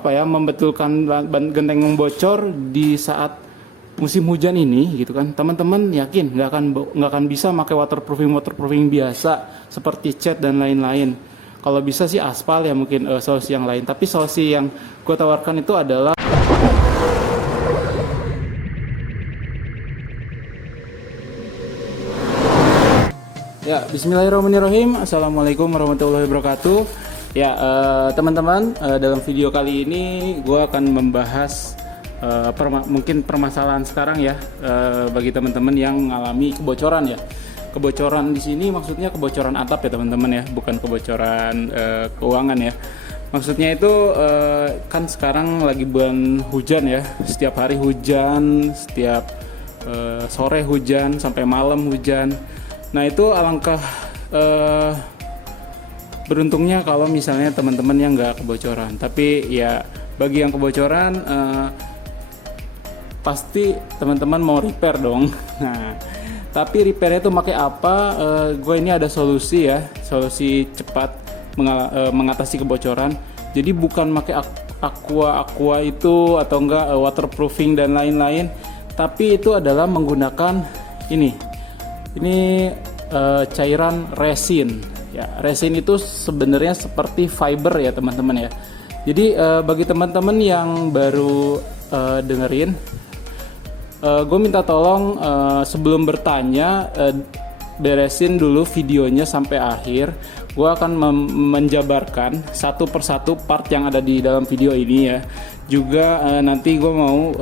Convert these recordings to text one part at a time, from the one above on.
membetulkan ban genteng yang bocor di saat musim hujan ini gitu kan. Teman-teman yakin nggak akan bisa pakai waterproofing biasa seperti cat dan lain-lain. Kalau bisa sih aspal ya, mungkin solusi yang lain. Tapi solusi yang gue tawarkan itu adalah ya, bismillahirrahmanirrahim. Assalamualaikum warahmatullahi wabarakatuh. Ya, teman-teman, dalam video kali ini gue akan membahas mungkin permasalahan sekarang ya, bagi teman-teman yang mengalami kebocoran ya. Kebocoran di sini maksudnya kebocoran atap ya teman-teman ya, bukan kebocoran keuangan ya. Maksudnya itu kan sekarang lagi bulan hujan ya, setiap hari hujan, setiap sore hujan sampai malam hujan. Nah itu alangkah beruntungnya kalau misalnya teman-teman yang nggak kebocoran. Tapi ya bagi yang kebocoran pasti teman-teman mau repair dong. Nah tapi repairnya itu pakai apa? Gue ini ada solusi ya, solusi cepat mengatasi kebocoran. Jadi bukan pakai aqua itu atau enggak waterproofing dan lain-lain, tapi itu adalah menggunakan ini cairan resin. Ya, resin itu sebenarnya seperti fiber ya teman-teman ya. Jadi bagi teman-teman yang baru dengerin, gue minta tolong sebelum bertanya beresin dulu videonya sampai akhir. Gue akan menjabarkan satu persatu part yang ada di dalam video ini ya. Juga nanti gue mau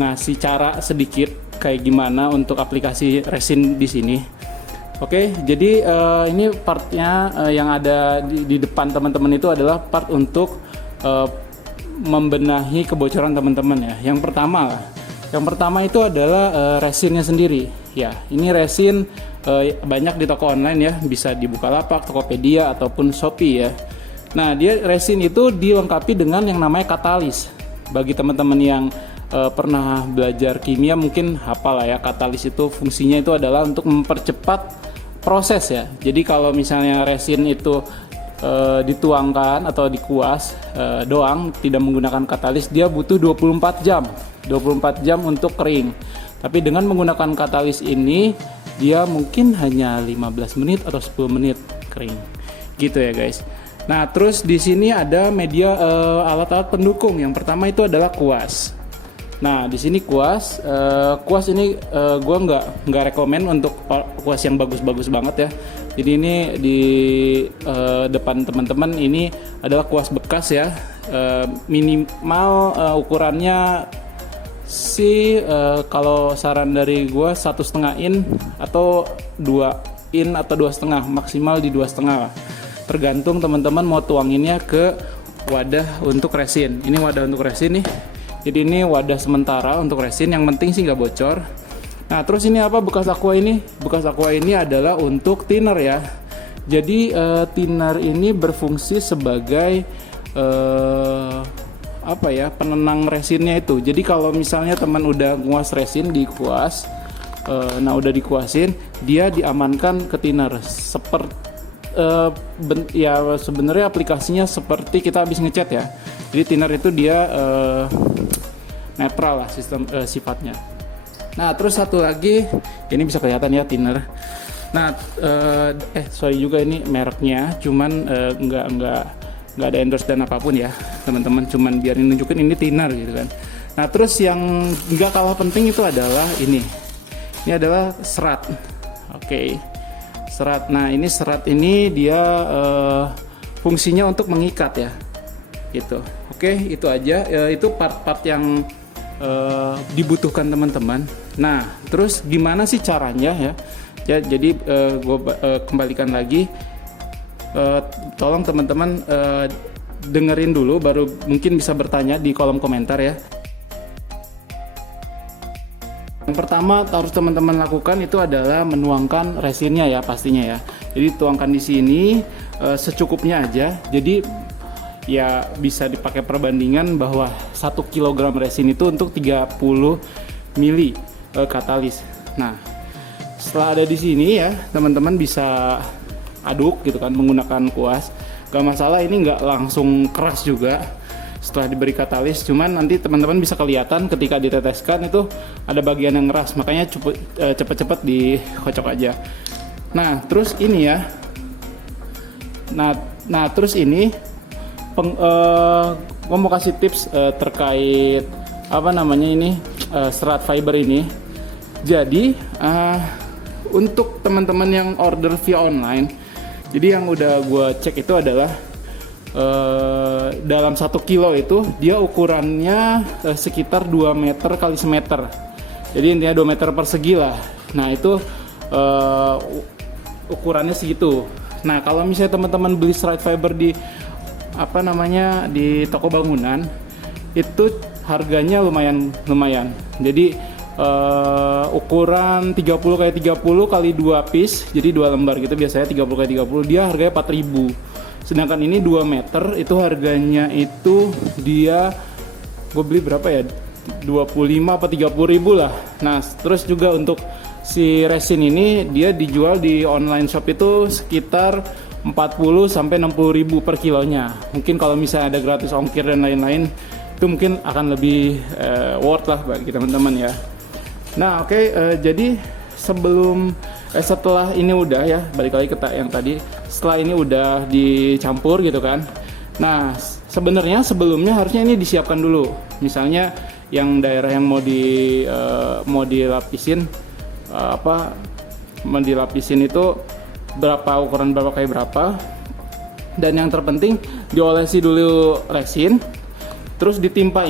ngasih cara sedikit kayak gimana untuk aplikasi resin di sini. Oke, jadi ini partnya yang ada di depan teman-teman itu adalah part untuk membenahi kebocoran teman-teman ya. Yang pertama itu adalah resinnya sendiri. Ya, ini resin banyak di toko online ya, bisa di Bukalapak, Tokopedia ataupun Shopee ya. Nah, resin itu dilengkapi dengan yang namanya katalis. Bagi teman-teman yang pernah belajar kimia mungkin hafal lah ya, katalis itu fungsinya itu adalah untuk mempercepat proses ya. Jadi kalau misalnya resin itu dituangkan atau dikuas doang tidak menggunakan katalis, dia butuh 24 jam untuk kering. Tapi dengan menggunakan katalis ini dia mungkin hanya 15 menit atau 10 menit kering. Gitu ya guys. Nah, terus di sini ada media alat-alat pendukung. Yang pertama itu adalah kuas. Nah, di sini kuas ini gue nggak rekomen untuk kuas yang bagus-bagus banget ya. Jadi ini di depan teman-teman ini adalah kuas bekas ya. Minimal ukurannya sih kalau saran dari gue 1,5 in atau 2 in atau 2,5, maksimal di 2,5 lah. Tergantung teman-teman mau tuanginnya ke wadah untuk resin. Ini wadah untuk resin nih. Jadi ini wadah sementara untuk resin, yang penting sih nggak bocor. Nah terus ini apa bekas aqua ini? Bekas aqua ini adalah untuk thinner ya. Jadi thinner ini berfungsi sebagai penenang resinnya itu. Jadi kalau misalnya teman udah nguas resin di kuas, udah dikuasin, dia diamankan ke thinner. Sebenarnya aplikasinya seperti kita habis ngecat ya. Jadi thinner itu dia netral lah sistem sifatnya. Nah terus satu lagi, ini bisa kelihatan ya thinner. Nah sorry juga ini mereknya, cuman nggak ada endorse dan apapun ya teman-teman, cuman biar nunjukin ini thinner gitu kan. Nah terus yang nggak kalah penting itu adalah ini adalah serat. Oke. Serat. Nah ini serat ini dia fungsinya untuk mengikat ya gitu. Oke, itu aja. Itu part-part yang dibutuhkan teman-teman. Nah terus gimana sih caranya ya? Jadi gue kembalikan lagi. Tolong teman-teman dengerin dulu, baru mungkin bisa bertanya di kolom komentar ya. Yang pertama harus teman-teman lakukan itu adalah menuangkan resinnya ya pastinya ya. Jadi tuangkan di sini secukupnya aja. Jadi ya bisa dipakai perbandingan bahwa 1 kg resin itu untuk 30 mili katalis. Nah setelah ada di sini ya teman-teman bisa aduk gitu kan menggunakan kuas. gak masalah, ini nggak langsung keras juga setelah diberi katalis, cuman nanti teman-teman bisa kelihatan ketika diteteskan itu ada bagian yang keras, makanya cepet-cepet dikocok aja. Nah terus ini ya, nah terus ini gue mau kasih tips terkait apa namanya ini serat fiber ini. Jadi untuk teman-teman yang order via online, jadi yang udah gue cek itu adalah dalam 1 kilo itu dia ukurannya sekitar 2 meter kali semeter, jadi intinya 2 meter persegi lah. Nah itu ukurannya segitu. Nah kalau misalnya teman-teman beli serat fiber di apa namanya di toko bangunan, itu harganya lumayan. Jadi ukuran 30 kali 30 kali 2 piece, jadi 2 lembar gitu biasanya 30 kali 30, dia harganya 4.000. Sedangkan ini 2 meter itu harganya itu dia gue beli berapa ya, 25 apa 30 ribu lah. Nah terus juga untuk si resin ini dia dijual di online shop itu sekitar 40 sampai 60 ribu per kilonya. Mungkin kalau misalnya ada gratis ongkir dan lain-lain itu mungkin akan lebih worth lah bagi teman-teman ya. Nah oke, jadi setelah ini udah ya, balik lagi ke yang tadi, setelah ini udah dicampur gitu kan. Nah sebenarnya sebelumnya harusnya ini disiapkan dulu. Misalnya yang daerah yang mau dilapisin mau dilapisin itu ukuran berapa kali berapa, dan yang terpenting diolesi dulu resin, terus ditimpa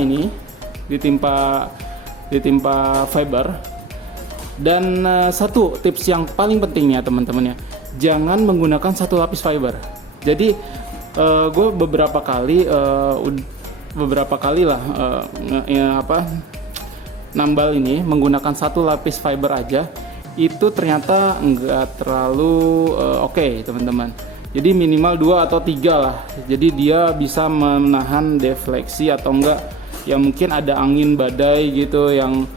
fiber. Dan satu tips yang paling pentingnya teman-teman ya, jangan menggunakan satu lapis fiber. Jadi gue beberapa kali lah nambal ini menggunakan satu lapis fiber aja, itu ternyata nggak terlalu oke, teman-teman. Jadi minimal 2 atau 3 lah. Jadi dia bisa menahan defleksi atau enggak ya, mungkin ada angin badai gitu yang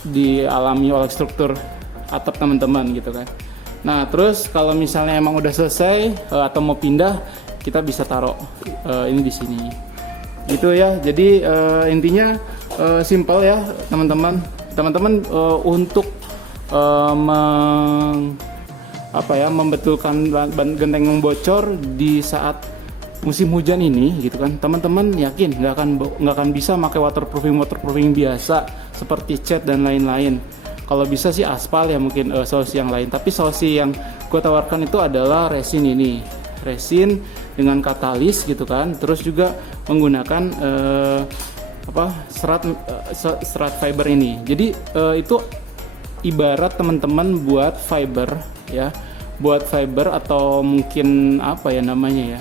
dialami oleh struktur atap teman-teman gitu kan. Nah terus kalau misalnya emang udah selesai atau mau pindah, kita bisa taruh ini di sini gitu ya. Jadi intinya simple ya teman-teman untuk membetulkan genteng yang bocor di saat musim hujan ini gitu kan. Teman-teman yakin nggak akan bisa pakai waterproofing biasa seperti cat dan lain-lain. Kalau bisa sih aspal ya, mungkin solusi yang lain. Tapi solusi yang gue tawarkan itu adalah resin ini, resin dengan katalis gitu kan. Terus juga menggunakan serat fiber ini. Jadi itu ibarat teman-teman buat fiber ya, buat fiber atau mungkin apa ya namanya ya,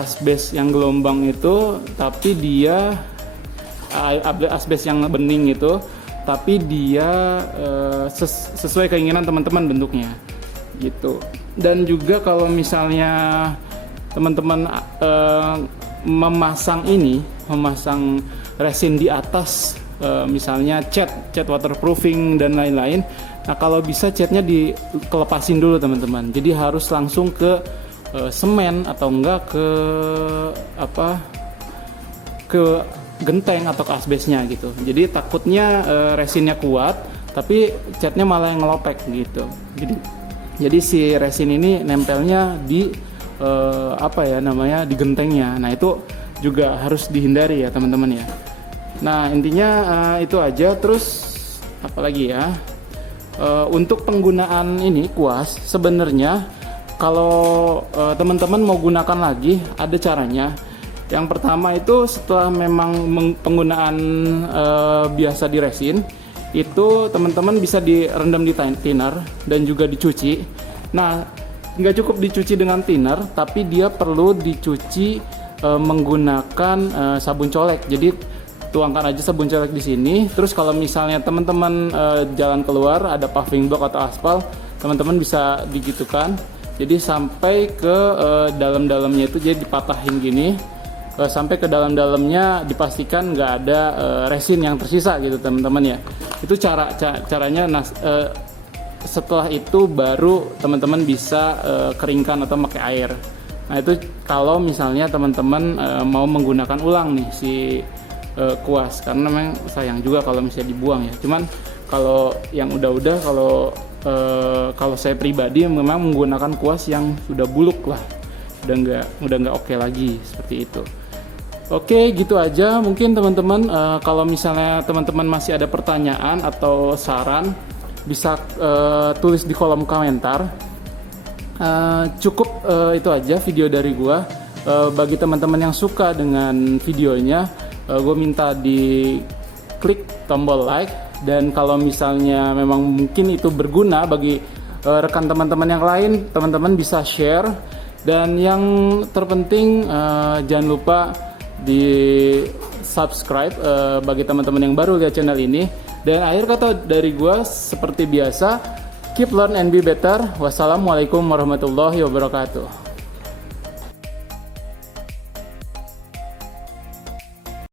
asbes yang gelombang itu, tapi dia asbes yang bening itu, tapi dia sesuai keinginan teman-teman bentuknya gitu. Dan juga kalau misalnya teman-teman memasang resin di atas, misalnya cat waterproofing dan lain-lain, nah kalau bisa catnya dikelepasin dulu teman-teman. Jadi harus langsung ke semen atau enggak ke genteng atau ke asbesnya gitu. Jadi takutnya resinnya kuat tapi catnya malah yang ngelopek gitu. Jadi si resin ini nempelnya di di gentengnya. Nah itu juga harus dihindari ya teman-teman ya. Nah intinya itu aja. Terus apalagi ya, untuk penggunaan ini kuas sebenarnya kalau teman-teman mau gunakan lagi ada caranya. Yang pertama itu setelah memang penggunaan biasa di resin, itu teman-teman bisa direndam di thinner dan juga dicuci. Nah nggak cukup dicuci dengan thinner, tapi dia perlu dicuci menggunakan sabun colek. Jadi tuangkan aja sabun colek di sini. Terus kalau misalnya teman-teman jalan keluar ada paving block atau aspal, teman-teman bisa digitukan. Jadi sampai ke dalam-dalamnya itu, jadi dipatahin gini sampai ke dalam-dalamnya, dipastikan nggak ada resin yang tersisa gitu teman-teman ya. Itu caranya. setelah itu baru teman-teman bisa keringkan atau pakai air. Nah itu kalau misalnya teman-teman mau menggunakan ulang nih si kuas, karena memang sayang juga kalau misalnya dibuang ya. Cuman kalau yang udah-udah, kalau saya pribadi memang menggunakan kuas yang sudah buluk lah, udah nggak oke lagi seperti itu. Oke, gitu aja mungkin teman-teman. Kalau misalnya teman-teman masih ada pertanyaan atau saran, bisa tulis di kolom komentar. Cukup itu aja video dari gua. Bagi teman-teman yang suka dengan videonya, gue minta di klik tombol like, dan kalau misalnya memang mungkin itu berguna bagi rekan teman-teman yang lain, teman-teman bisa share. Dan yang terpenting jangan lupa di subscribe bagi teman-teman yang baru lihat channel ini. Dan akhir kata dari gue seperti biasa, keep learn and be better. Wassalamualaikum warahmatullahi wabarakatuh.